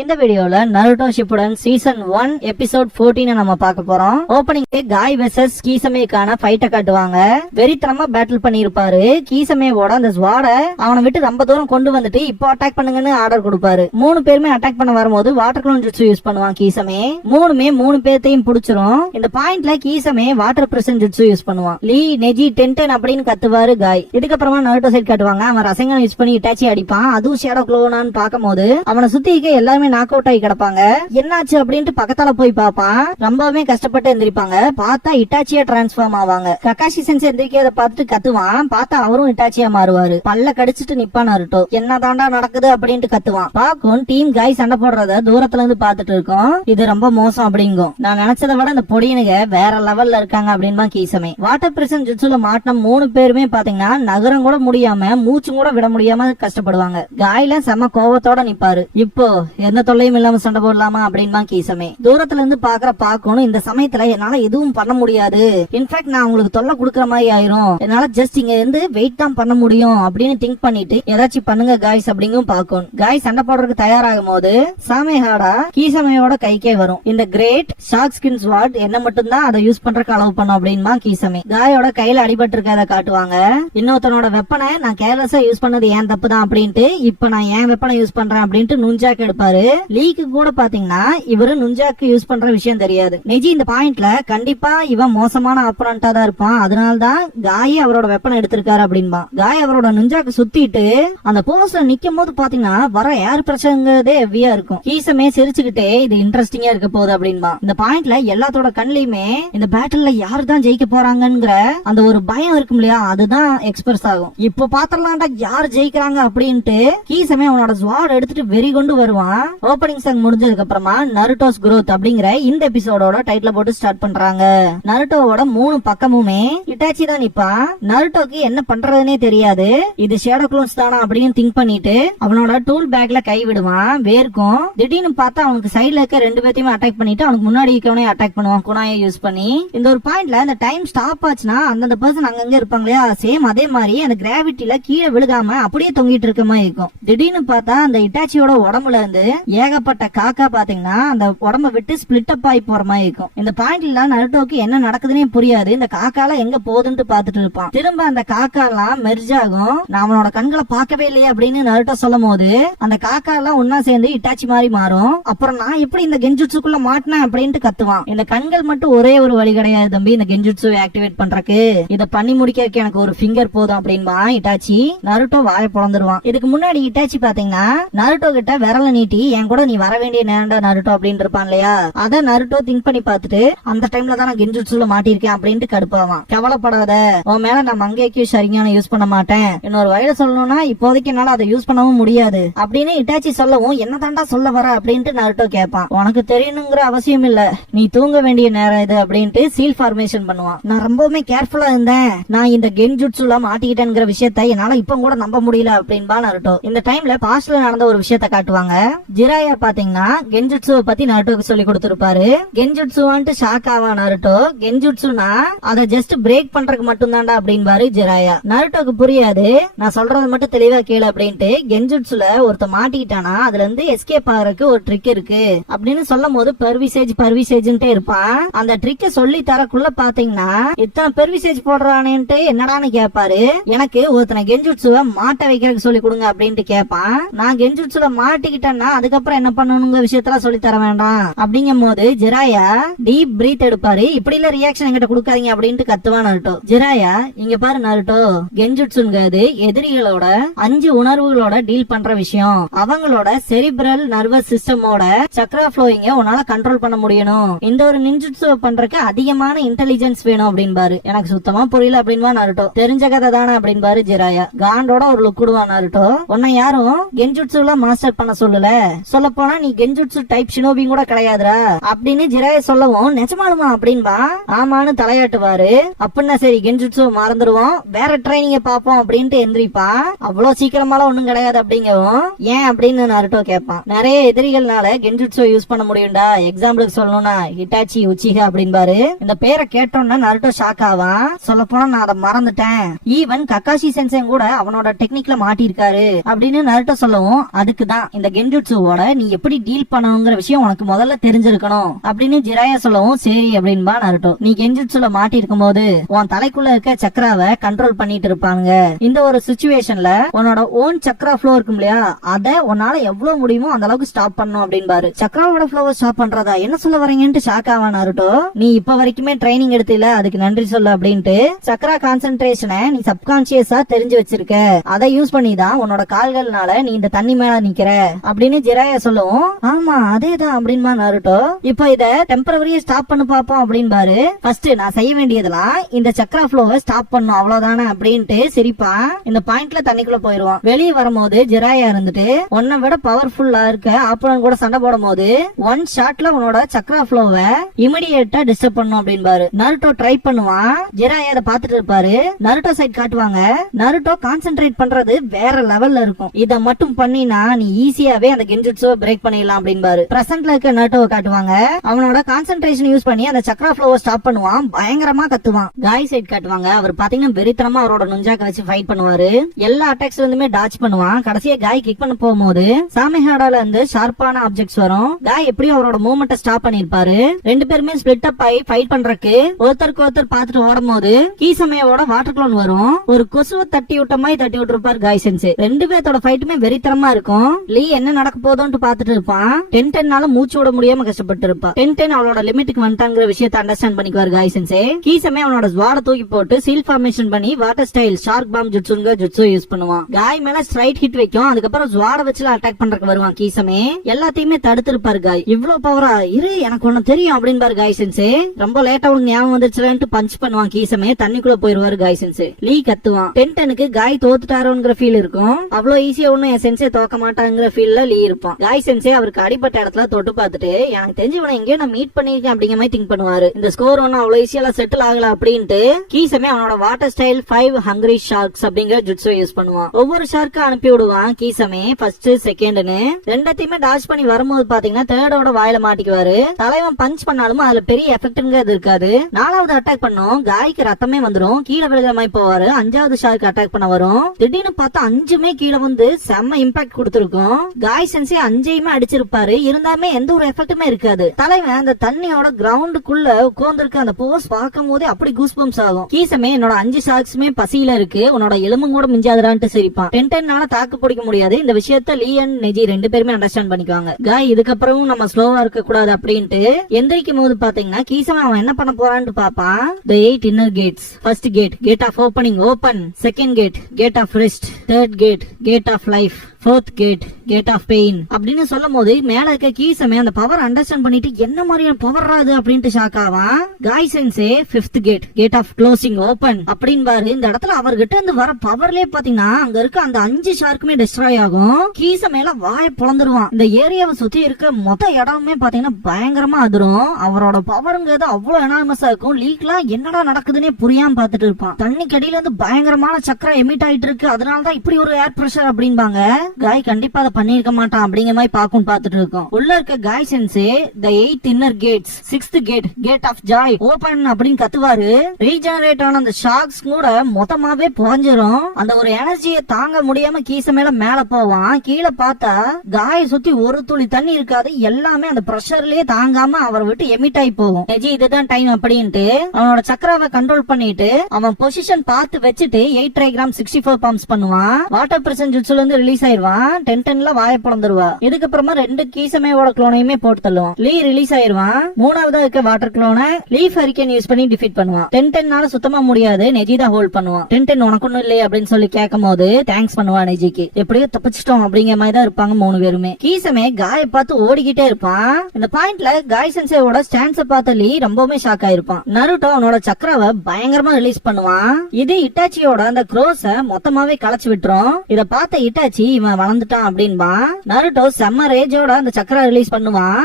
இந்த வீடியோல Naruto Shippuden season 1 episode 14 நம்ம பார்க்க போறோம். ஓபனிங்ல காய் வெர்சஸ் கீசமேக்கான ஃபைட்ட காட்டுவாங்க. வெறித்தனமா பேட்டில் பண்ணிருப்பாரு. கீசமேவோட அந்த ஸ்வாட அவனை விட்டு ரொம்ப தூரம் கொண்டு வந்துட்டு இப்போ அட்டாக் பண்ணுங்கன்னு ஆர்டர் கொடுப்பாரு. 3 பேருமே அட்டாக் பண்ண வரும்போது வாட்டர் க்ளோன் ஜுட்சு யூஸ் பண்ணுவான் கீசமே. 3 பேர்த்தையும் புடிச்சிரும். இந்த பாயிண்ட்ல கீசமே வாட்டர் பிரஷன் ஜுட்சு யூஸ் பண்ணுவான். லீ நெஜி டென்டன் அப்படின்னு கத்துவாரு காய். இதுக்கப்புறமா நருட்டோ சைட் காட்டுவாங்க. அவன் ரசங்கன் யூஸ் பண்ணி இட்டாச்சி அடிப்பான். அதுவும் ஷேடோ க்ளோனான்னு பாக்கும்போது அவனை சுத்தி இருக்க எல்லாருமே நாக் அவுட் ஆகி கிடப்பாங்க. என்னாச்சு அப்படின்ட்டு பக்கத்தால போய் பாப்பான். ரொம்பவே கஷ்டப்பட்டு எந்திரிப்பாங்க. பார்த்தா இட்டாச்சியா டிரான்ஸ்ஃபார்ம் ஆவாங்க. கக்காஷி சென்ஸ் எந்திரிக்கிறத பார்த்துட்டு கத்துவான். பார்த்தா அவரும் இட்டாச்சியா மாறுவாரு. பல்ல கடிச்சிட்டு நிப்பான் நருட்டோ. என்ன தாண்டா நடக்குது அப்படின்ட்டு கத்துவான். பாக்கும் டீம் காய் சண்டை போடுறத தூரத்துல இருந்து பாத்துட்டு இருக்கோம். இது ரொம்ப மோசம் அப்படிங்கும். நான் நினைச்சதை விட இந்த பொடியனுங்க வேற லெவல்ல இருக்காங்க அப்படின்னு கீசமே. வாட்டர் பிரஷன் ஜுட்சுல மாட்டின 3 பேருமே பாத்தீங்கன்னா நகரம் கூட முடியாம மூச்சும் கூட விட முடியாம கஷ்டப்படுவாங்க. காயில செம கோவத்தோட நிப்பாரு. இப்போ எந்த தொல்லையும் இல்லாம சண்டை போடலாமா அப்படின்னு கீசமே. தூரத்துல இருந்து பாக்கணும். இந்த சமயத்துல என்னால எதுவும் பண்ண முடியாது. இன்ஃபேக்ட் நான் உங்களுக்கு தொல்லை கொடுக்கற மாதிரி ஆயிரும். என்னால ஜஸ்ட் இங்க இருந்து வெயிட் தான் பண்ண முடியும் அப்படின்னு திங்க் பண்ணிட்டு ஏதாச்சும் பண்ணுங்க காய்ஸ் அப்படிங்கும் பாக்கணும். காய் சண்டை போடுறதுக்கு தயாராகும் போது சாமேஹாடா கீசமையோட கைக்கே வரும். இந்த கிரேட் ஷார்க் ஸ்கின் ஸ்வாட் என்ன மட்டும் தான் அதை யூஸ் பண்றதுக்கு அளவு பண்ணும் அப்படின்மா கீசமே. காயோட கையில அடிபட்டு இருக்கத காட்டுவாங்க. இன்னொருத்தனோட வெப்பனை நான் கேர்லெஸ்ஸா யூஸ் பண்ணது ஏன் தப்பு தான் அப்படின்ட்டு இப்ப நான் ஏன் வெப்பனை யூஸ் பண்றேன் அப்படின்ட்டு நுஞ்சாக்கு எடுப்பாரு. லீக்கு கூட பாத்தீங்கன்னா இவரு நுஞ்சாக்கு யூஸ் பண்ற விஷயம் தெரியாது. நெஜி இந்த பாயிண்ட்ல கண்டிப்பா இவன் மோசமான ஆப்போனண்டா தான் இருப்பான். அதனாலதான் காய் அவரோட வெப்பனை எடுத்திருக்காரு அப்படின்பா. காய் அவரோட நுஞ்சாக்கு சுத்திட்டு அந்த போஸ்ட்ல நிக்கும் போது பாத்தீங்கன்னா வர ஏர் பிரச்சனைங்கிறதே ஹெவியா இருக்கும். கீசமே சிரிச்சுக்கிட்டே இது இன்ட்ரெஸ்டிங்கா இருக்க போகுது அப்படின்பா. இந்த பாயிண்ட்ல எல்லாத்தோட கண்லயுமே இந்த பேட்டில்ல யாரு தான் ஜெயிக்க போறாங்கிற அந்த ஒரு பயம் இருக்கும் இல்லையா, அதுதான் எக்ஸ்பிரஸ் ஆகும். இப்ப பாத்திரலாம்டா யார் ஜெயிக்கிறாங்க அப்படின்ட்டு கீசமே அவனோட ஸ்வாட் எடுத்துட்டு வெறி கொண்டு வருவான். ஓபனிங் சாங் முடிஞ்சதுக்கு அப்புறமா நருட்டோஸ் growth அப்படிங்கிற இந்த எபிசோடோட டைட்டில் போட்டு ஸ்டார்ட் பண்றாங்க. நருட்டோவோட 3 பக்கமுமே இட்டாச்சி தான் நிப்பான். நருட்டோக்கு என்ன பண்றதுன்னே தெரியாது. இது ஷேடோ க்ளோன்ஸ் தானா அப்படின்னு திங்க் பண்ணிட்டு அவனோட டூல் பேக்ல கை விடுவான். வேர்க்கும் திடீர்னு பார்த்தா அவனுக்கு சைடுல இருக்க 2 பேத்தையுமே அட்டாக் பண்ணிட்டு அவனுக்கு முன்னாடி இருக்கவனே அட்டாக் பண்ணுவான் குணாயை யூஸ் பண்ணி. இந்த ஒரு பாயிண்ட்ல இந்த டைம் ஸ்டாப் ஆச்சுன்னா அந்தந்த பர்சன் அங்கங்க இருப்பாங்க இல்லையா, சேம் அதே மாதிரி அந்த கிராவிட்டில கீழே விழுகாம அப்படியே தொங்கிட்டு இருக்க மாதிரி இருக்கும். திடீர்னு பார்த்தா அந்த இட்டாச்சியோட உடம்புல இருந்து ஏகப்பட்ட காக்கா பாத்தீங்கன்னா அந்த உடம்ப விட்டு ஸ்பிளிட் அப் ஆகி போற மாதிரி இருக்கும். இந்த பாயிண்ட்ல நருட்டோக்கு என்ன நடக்குதுன்னே புரியாது. இந்த காக்கால எங்க போகுதுன்னு பாத்துட்டு இருப்பான். திரும்ப அந்த காக்கா எல்லாம் மெர்ஜ் ஆகும். நான் அவனோட கண்களை பார்க்கவே இல்லையே அப்படின்னு நருட்டோ சொல்லும் போது அந்த காக்கா எல்லாம் ஒன்னா சேர்ந்து இட்டாச்சி மாதிரி மாறும். அப்புறம் நான் எப்படி இந்த கெஞ்சுட்சுக்குள்ள மாட்டினேன் அப்படின்ட்டு கத்துவான். இந்த கண்கள் மட்டும் ஒரே ஒரு வழி கிடையாது தம்பி இந்த கெஞ்சுட்சு ஆக்டிவேட் பண்றதுக்கு. இத பண்ணி முடிக்க எனக்கு ஒரு ஃபிங்கர் போதும் அப்படின்பா இட்டாச்சி. நருட்டோ வாயை பொளந்துருவான். இதுக்கு முன்னாடி இட்டாச்சி பாத்தீங்கன்னா நருட்டோ கிட்ட விரல நீட்டி என் கூட நீ வர வேண்டிய நேரம்டா நருட்டோ அப்படின்னு இருப்பான் இல்லையா, அத நருட்டோ திங்க் பண்ணி பார்த்துட்டு அந்த டைம்ல தான் நான் கெஞ்சுட்சுல மாட்டிருக்கேன் அப்படின்ட்டு கடுப்பாவான். கவலைப்படாத, உன் மேல நான் மங்கைக்கு சரியான யூஸ் பண்ண மாட்டேன். இன்னொரு வழியில சொல்லணும்னா இப்போதைக்கு என்னால அதை யூஸ் பண்ணவும் முடியாது அப்படின்னு இட்டாச்சி சொல்லவும் என்ன தாண்டா சொல்ல வர அப்படின்ட்டு நருட்டோ கேட்பான். உனக்கு தெரியணுங்கிற அவசியம் இல்ல, நீ தூங்க வேண்டிய நேரம் இது அப்படின்ட்டு சீல் ஃபார்மேஷன் பண்ணுவான். நான் ரொம்பவுமே கேர்ஃபுல்லா இருந்தேன். நான் இந்த கெஞ்சுட்சுல மாட்டிக்கிட்டேங்கிற விஷயத்த என்னால இப்ப கூட நம்ப முடியல அப்படின்பா நருட்டோ. இந்த டைம்ல பாஸ்ட்ல நடந்த ஒரு விஷயத்த காட்டுவாங்க. ஜிராயா பாத்தீங்கன்னா கெஞ்சுட்சுவை பத்தி நருட்டோக்கு சொல்லி கொடுத்திருப்பாரு. கெஞ்சுட்சுவான்ட்டு ஷாக் ஆவா நருட்டோ. கெஞ்சுட்சுனா அதை ஜஸ்ட் பிரேக் பண்றதுக்கு மட்டும் தான்டா அப்படின்பாரு ஜிராயா. நருட்டோக்கு புரியாது. நான் சொல்றது மட்டும் தெளிவா கேளு அப்படின்ட்டு கெஞ்சுட்சுல ஒருத்த மாட்டிக்கிட்டானா அதுல இருந்து எஸ்கேப் ஆகிறதுக்கு ஒரு ட்ரிக் இருக்கு அப்படின்னு சொல்லும் போது பர்விசேஜ்ன்ட்டே இருப்பான். அந்த ட்ரிக்க சொல்லி தரக்குள்ள பாத்தீங்கன்னா இத்தனை பெர்விசேஜ் போடுறானேன்ட்டு என்னடான்னு கேட்பாரு. எனக்கு ஒருத்தனை கெஞ்சுட்சுவை மாட்ட வைக்கிறதுக்கு சொல்லி கொடுங்க அப்படின்ட்டு கேட்பான். நான் கெஞ்சுட்சுல மாட்டிக்கிட்டேன்னா அதுக்கப்புறம் என்ன பண்ணணுங்க விஷயத்துல சொல்லி தர வேண்டாம் அப்படிங்கும் போது ஜிராயா டீப் பிரீத் எடுப்பாரு. இப்படி இல்ல ரியாக்ஷன் என்கிட்ட கொடுக்காதீங்க அப்படின்ட்டு கத்துவான் நருட்டோ. ஜிராயா இங்க பாரு நருட்டோ, கெஞ்சுட்சுங்கிறது எதிரிகளோட 5 உணர்வுகளோட டீல் பண்ற விஷயம். அவங்களோட செரிப்ரல் நர்வஸ் சிஸ்டமோட சக்ரா ஃப்ளோயிங்க உன்னால கண்ட்ரோல் பண்ண முடியணும். இந்த ஒரு நிஞ்சுட்சு பண்றதுக்கு அதிகமான இன்டெலிஜென்ஸ் வேணும் அப்படின்பாரு. எனக்கு சுத்தமா புரியல அப்படின்பா நருட்டோ. தெரிஞ்ச கதை தானே அப்படின்பாரு ஜிராயா. காண்டோட ஒரு லுக் விடுவான் நருட்டோ. உன்னை யாரும் கெஞ்சுட்சுல மாஸ்டர் பண்ண சொல்லல, சொல்ல போனா நீ கெஞ்சுட்சு டைப் ஷினோபி கூட கிடையாதுரா அப்படின்னு ஜிராயா சொல்லவும் நிஜமானுமா அப்படின்பா. ஆமான்னு தலையாட்டுவாரு. அப்படின்னா சரி கெஞ்சுட்சு மறந்துடுவோம், வேற ட்ரைனிங்க பாப்போம் அப்படின்ட்டு எந்திரிப்பா. அவ்வளவு சீக்கிரமாலாம் ஒண்ணும் கிடையாது அப்படிங்கவும் ஏன் அப்படின்னு நருட்டோ கேட்பான். நிறைய எதிரிகள்னால கெஞ்சுட்சு யூஸ் பண்ண முடியும்டா. எக்ஸாம்பிளுக்கு சொல்லணும்னா ஹிட்டாச்சி உச்சிகா அப்படின்பாரு. இந்த பேரை கேட்டோம்னா நருட்டோ ஷாக் ஆவான். சொல்ல போனா நான் அதை மறந்துட்டேன். ஈவன் கக்காஷி சென்சன் கூட அவனோட டெக்னிக்ல மாட்டிருக்காரு அப்படின்னு நருட்டோ சொல்லவும் அதுக்குதான் இந்த கெஞ்சுட்சுவ ஜெராயாவோட நீ எப்படி டீல் பண்ணணுங்கிற விஷயம் உனக்கு முதல்ல தெரிஞ்சிருக்கணும் அப்படின்னு ஜெராயா சொல்லவும் சரி அப்படின்பா நருட்டோ. நீ கெஞ்சிட்சுல மாட்டி இருக்கும் போது உன் தலைக்குள்ள இருக்க சக்கராவை கண்ட்ரோல் பண்ணிட்டு இருப்பாங்க. இந்த ஒரு சிச்சுவேஷன்ல உன்னோட ஓன் சக்கரா ஃப்ளோ இருக்கும் இல்லையா, அத உன்னால எவ்வளவு முடியுமோ அந்த அளவுக்கு ஸ்டாப் பண்ணும் அப்படின்பாரு. சக்கராவோட ஃப்ளோவை ஸ்டாப் பண்றதா என்ன சொல்ல வரீங்கன்னு ஷாக் ஆவா நருட்டோ. நீ இப்ப வரைக்குமே ட்ரைனிங் எடுத்துல அதுக்கு நன்றி சொல்ல அப்படின்ட்டு சக்கரா கான்சென்ட்ரேஷனை நீ சப்கான்சியஸா தெரிஞ்சு வச்சிருக்க, அதை யூஸ் பண்ணி தான் உன்னோட கால்கள்னால நீ இந்த தண்ணி மேல நிக்கிற அப்படின்னு ஜெராயா சொல்லவும் ஆமா அதேதான் அப்படின்பா நருட்டோ. இப்போ இத டெம்பரவரியா ஸ்டாப் பண்ணு பாப்போம் அப்படின்பாரு. ஃபர்ஸ்ட் நான் செய்ய வேண்டியதெல்லாம் இந்த சக்கரா ஃப்ளோவை ஸ்டாப் பண்ணும் அவ்வளவுதானே அப்படின்ட்டு சிரிப்பா இந்த பாயிண்ட்ல தண்ணிக்குள்ள போயிருவான். வெளியே வரும்போது ஜெராயா இருந்துட்டு உன்னை விட பவர்ஃபுல்லா இருக்க ஆப்போனன்ட் கூட சண்டை போடும் போது ஒன் ஷாட்ல உன்னோட சக்கரா ஃப்ளோவை இமிடியேட்டா டிஸ்டர்ப் பண்ணும் அப்படின்பாரு. நருட்டோ ட்ரை பண்ணுவான், ஜெராயா அதை பாத்துட்டு இருப்பாரு. நருட்டோ சைட் காட்டுவாங்க. நருட்டோ கான்சென்ட்ரேட் பண்றது வேற லெவல்ல இருக்கும். இத மட்டும் பண்ணினா நீ ஈஸியாவே அந்த கென்ஜுட்சுவை பிரேக் பண்ணிடலாம் அப்படின்பாரு. பிரசன்ட்ல இருக்க நருட்டோவை காட்டுவாங்க. அவனோட கான்சென்ட்ரேஷன் யூஸ் பண்ணி அந்த சக்கரா ஃப்ளோவை ஸ்டாப் பண்ணுவான். பயங்கரமா கத்துவான். காய் சைட் காட்டுவாங்க. அவர் பாத்தீங்கன்னா வெறித்தனமா அவரோட நுஞ்சாக்க வச்சு ஃபைட் பண்ணுவாரு. எல்லா அட்டாக்ஸ்ல இருந்துமே டாச் பண்ணுவான். கடைசியா காய் கிக் பண்ண போகும்போது சாமிஹாடால இருந்து ஷார்ப்பான ஆப்ஜெக்ட்ஸ் வரும். காய் எப்படியும் அவரோட மூவ்மெண்ட்டை ஸ்டாப் பண்ணிருப்பாரு. ரெண்டு பேருமே ஸ்பிளிட் அப் ஆகி ஃபைட் பண்றதுக்கு ஒருத்தருக்கு ஒருத்தர் பாத்துட்டு ஓடும் போது கீசமையோட வாட்டர் க்ளோன் வரும். ஒரு கொசுவை தட்டி விட்ட மாதிரி தட்டி விட்டுருப்பாரு காய் சென்ஸ். ரெண்டு பேர்த்தோட ஃபைட்டுமே வெறித்தனமா இருக்கும். லீ என்ன நடக்க போதோன்னு பாத்துட்டு இருப்பான். டென்டென்னால மூச்சு விட முடியாம கஷ்டப்பட்டு இருப்பான். டென்டென் அவளோட லிமிட்டுக்கு வந்துட்டாங்கிற விஷயத்தை அண்டர்ஸ்டாண்ட் பண்ணிக்குவார் காய் சென்ஸ். கீசமே அவனோட ஸ்வாட தூக்கி போட்டு சீல் ஃபார்மேஷன் பண்ணி வாட்டர் ஸ்டைல் ஷார்க் பாம் ஜுட்சுங்க ஜுட்சு யூஸ் பண்ணுவான். காய் மேல ஸ்ட்ரைட் ஹிட் வைக்கும். அதுக்கப்புறம் ஸ்வாட வச்சு அட்டாக் பண்றதுக்கு வருவான். கீசமே எல்லாத்தையுமே தடுத்து இருப்பாரு. காய் இவ்வளவு பவரா இரு எனக்கு ஒண்ணு தெரியும் அப்படின்பாரு காய் சென்ஸ். ரொம்ப லேட்டா உனக்கு ஞாபகம் வந்துருச்சுன்னு பஞ்ச் பண்ணுவான். கீசமே தண்ணிக்குள்ள போயிருவாரு காய் சென்ஸ். லீ கத்துவான். டென்டனுக்கு காய் தோத்துட்டாரோங்கிற ஃபீல் இருக்கும். அவ்வளவு ஈஸியா ஒண்ணும் என் சென்ஸே தோக்க மாட்டாங்கிற ஃபீல்ல லீ இருப்பான். காய் சென்ஸே அவருக்கு அடிப்பட்ட இடத்துல தொட்டு பார்த்துட்டு எனக்கு தெரிஞ்சு இவனை எங்கேயோ நான் மீட் பண்ணிருக்கேன் அப்படிங்கிற மாதிரி திங்க் பண்ணுவாரு. இந்த ஸ்கோர் ஒன்னும் அவ்வளவு ஈஸியா செட்டில் ஆகல அப்படின்ட்டு கீசமே அவனோட வாட்டர் ஸ்டைல் 5 ஹங்கரி ஷார்க்ஸ் அப்படிங்கிற ஜுட்ஸோ யூஸ் பண்ணுவான். ஒவ்வொரு ஷார்க்கா அனுப்பி விடுவான் கீசமே ஃபர்ஸ்ட் செகண்ட்னு. ரெண்டத்தையுமே டாச் பண்ணி வரும்போது பாத்தீங்கன்னா தேர்டோட வாயில மாட்டிக்குவாரு. தலைவன் பஞ்ச் பண்ணாலும் அதுல பெரிய எஃபெக்ட்ங்கிறது இருக்காது. நாலாவது அட்டாக் பண்ணும் காய்க்கு ரத்தமே வந்துரும். கீழே விழுகிற மாதிரி போவாரு. அஞ்சாவது ஷார்க் அட்டாக் பண்ண வரும். திடீர்னு பார்த்தா அஞ்சுமே கீழே வந்து செம்ம இம்பாக்ட் கொடுத்திருக்கும். காய் சென்ஸே அஞ்சையுமே அடிச்சிருப்பாரு. இருந்தாலுமே எந்த ஒரு எஃபெக்ட்டுமே இருக்காது. தலைவன் அந்த தண்ணியோட கிரவுண்டுக்குள்ள உட்கார்ந்துருக்க அந்த போஸ் பார்க்கும் போதே அப்படி கூஸ் பம்ப்ஸ் ஆகும். கீசமே என்னோட 5 ஷார்க்ஸுமே பசியில இருக்கு, உன்னோட எலும்பும் கூட மிஞ்சாதுரான்ட்டு சிரிப்பான். டென்டென்னால தாக்கு பிடிக்க முடியாது. இந்த விஷயத்த லீ அண்ட் நெஜி ரெண்டு பேருமே அண்டர்ஸ்டாண்ட் பண்ணிக்குவாங்க. காய் இதுக்கப்புறம் நம்ம ஸ்லோவா இருக்க கூடாது அப்படின்ட்டு எந்திரிக்கும் போது பாத்தீங்கன்னா கீசமே அவன் என்ன பண்ண போறான்னு பாப்பான். The 8 inner gates. First gate, gate of opening, open. Second gate, gate of rest. Third gate, gate of life. Fourth gate, gate of pain அப்படின்னு சொல்லும் போது மேல இருக்க கீசமே அந்த பவர் அண்டர்ஸ்டாண்ட் பண்ணிட்டு என்ன மாதிரியான பவர் அது அப்படின்ட்டு ஷாக் ஆவான். காய் சென்ஸே 5th gate, gate of closing, open அப்படின்னு பாரு. இந்த இடத்துல அவர்கிட்ட இருந்து வர பவர்லயே பாத்தீங்கன்னா அங்க இருக்க அந்த 5 ஷார்க்குமே டெஸ்ட்ராய் ஆகும். கீச மேல வாய பொளந்துருவான். இந்த ஏரியாவை சுத்தி இருக்க மொத்த இடமே பாத்தீங்கன்னா பயங்கரமா அதிரும். அவரோட பவருங்கிறது அவ்வளவு எனாமஸா இருக்கும். லீக்லாம் என்னடா நடக்குதுன்னே புரியாம பாத்துட்டு இருப்பான். தண்ணி கடியில இருந்து பயங்கரமான சக்கரம் எமிட் ஆயிட்டு இருக்கு, அதனாலதான் இப்படி ஒரு ஏர் பிரஷர் அப்படின்பாங்க. காய் கண்டிப்பா அதை பண்ணிருக்க மாட்டான் அப்படிங்கிற மாதிரி பாக்கும் பாத்துட்டு இருக்கோம். உள்ள இருக்க காய் சென்ஸே the 8 inner gates, 6th gate, gate of joy, open அப்படின்னு கத்துவாரு. ரீஜெனரேட் ஆன அந்த ஷார்க்ஸ் கூட மொத்தமாவே புகஞ்சிரும். அந்த ஒரு எனர்ஜியை தாங்க முடியாம கீச மேல போவான். கீழே பார்த்தா காய சுத்தி ஒரு துளி தண்ணி இருக்காது. எல்லாமே அந்த பிரஷர்லயே தாங்காம அவரை விட்டு எமிட் ஆகி போகும். நெஜி இதுதான் டைம் அப்படின்ட்டு அவனோட சக்கராவை கண்ட்ரோல் பண்ணிட்டு அவன் பொசிஷன் பார்த்து வச்சுட்டு 8 ட்ரைகிராம் 64 பம்ப்ஸ் பண்ணுவான். வாட்டர் பிரசன் ஜுட்சுல இருந்து ரிலீஸ் ஆயிருவான். டென்டென்ல வாய பொளந்துருவா. இதுக்கப்புறமா 2 கீசமேவோட க்ளோனையுமே போட்டு தள்ளுவான். லீ ரிலீஸ் ஆயிருவான். மூணாவதா இருக்க வாட்டர் க்ளோனை லீஃப் ஹரிக்கேன் யூஸ் பண்ணி டிஃபீட் பண்ணுவான். டென்டென்னால சுத்தமா முடியாது. நெஜி தான் ஹோல்ட் பண்ணுவான். டென்டென் உனக்கு ஒண்ணும் இல்லையே அப்படின்னு சொல்லி கேட்கும் போது தேங்க்ஸ் பண்ணுவான் நெஜிக்கு. எப்படியோ தப்பிச்சிட்டோம் அப்படிங்கிற மாதிரி தான் இருப்பாங்க 3 பேருமே. கீசமே காய பார்த்து ஓடிக்கிட்டே இருப்பான். இந்த பாயிண்ட்ல காய் சென்சேவோட ஸ்டாண்ட்ஸ பார்த்த லீ ரொம்பவுமே ஷாக் ஆயிருப்பான். நருட்டோ அவனோட சக்கராவை பயங்கரமா ரிலீஸ் பண்ணுவான். இது இட்டாச்சியோட அந்த க்ரோஸ மொத்தமாவே களைச்சு விட்டுரும். இத பார்த்த இட்டாச்சி இவன் வளர்ந்துட்டான் அப்படின்பா. நருட்டோ செம்ம ரேஜோட அந்த சக்கரா ரிலீஸ் பண்ணுவான்.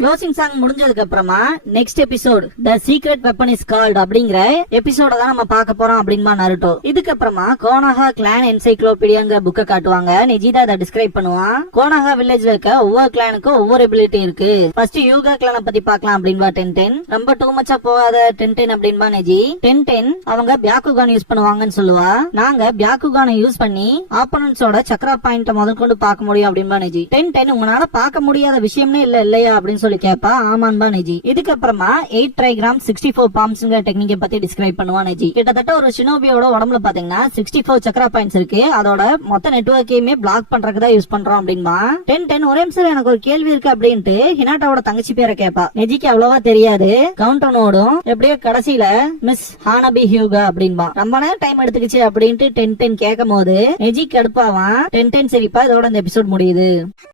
க்ளோசிங் சாங் முடிஞ்சதுக்கு அப்புறமா next episode the secret weapon is called அப்படிங்கிற எபிசோட தான் நம்ம பார்க்க போறோம் அப்படின்பா நருட்டோ. இதுக்கப்புறமா கோனஹா கிளான் என்சைக்ளோபீடியாங்கிற புக்கை காட்டுவாங்க. நிஜிதா அதை டிஸ்கிரைப் பண்ணுவான். கோனஹா வில்லேஜ்ல இருக்க ஒவ்வொரு கிளானுக்கும் ஒவ்வொரு எபிலிட்டி இருக்கு. ஃபர்ஸ்ட் யூகா கிளானை பத்தி பார்க்கலாம் அப்படின்பா டென்டென். ரொம்ப டூ மச்சா போகாத டென்டென் அப்படின்பா நெஜி. டென்டென் அவங்க பியாக்குகான் யூஸ் பண்ணுவாங்கன்னு சொல்லுவா. நாங்க பியாக்குகானை யூஸ் பண்ணி ஆப்போனன்ட்ஸோட சக்ரா பாயிண்ட் முதல் கொண்டு பார்க்க முடியும் அப்படின்பா நெஜி. டென்டென் உங்களால பார்க்க முடியாத விஷயம்னே இல்லையா அப்படின்னு சொல்லி கேப்பா. ஆமான்பா நெஜி. இதுக்கப்புறமா 8 ட்ரைகிராம் 64 பாம்ஸ்ங்கிற டெக்னிக்கை பத்தி டிஸ்கிரைப் பண்ணுவா நெஜி. கிட்டத்தட்ட ஒரு ஷினோபியோட உடம்புல பாத்தீங்கன்னா 64 சக்ரா பாயிண்ட்ஸ் இருக்கு. அதோட மொத்த நெட்வொர்க்கையுமே பிளாக் பண்றதுக்கு தான் யூஸ் பண்றோம் அப்படின்பா. டென்டென் ஒரே நிமிஷம் எனக்கு ஒரு கேள்வி இருக்கு அப்படின்ட்டு ஹினாட்டாவோட தங்கச்சி பேரை கேப்பா. நெஜிக்கு அவ்வளவா தெரியாது. கவுண்டவுன் ஓடும். எப்படியோ கடைசியில மிஸ் ஹானபி ஹியூகா அப்படின்பா. ரொம்ப நேரம் டைம் எடுத்துக்கிச்சு அப்படின்ட்டு டென்டென் கேட்கும் போது நெஜி கடுப்பாவான். டென்டென் சரிப்பா இதோட இந்த எபிசோட் முடியுது.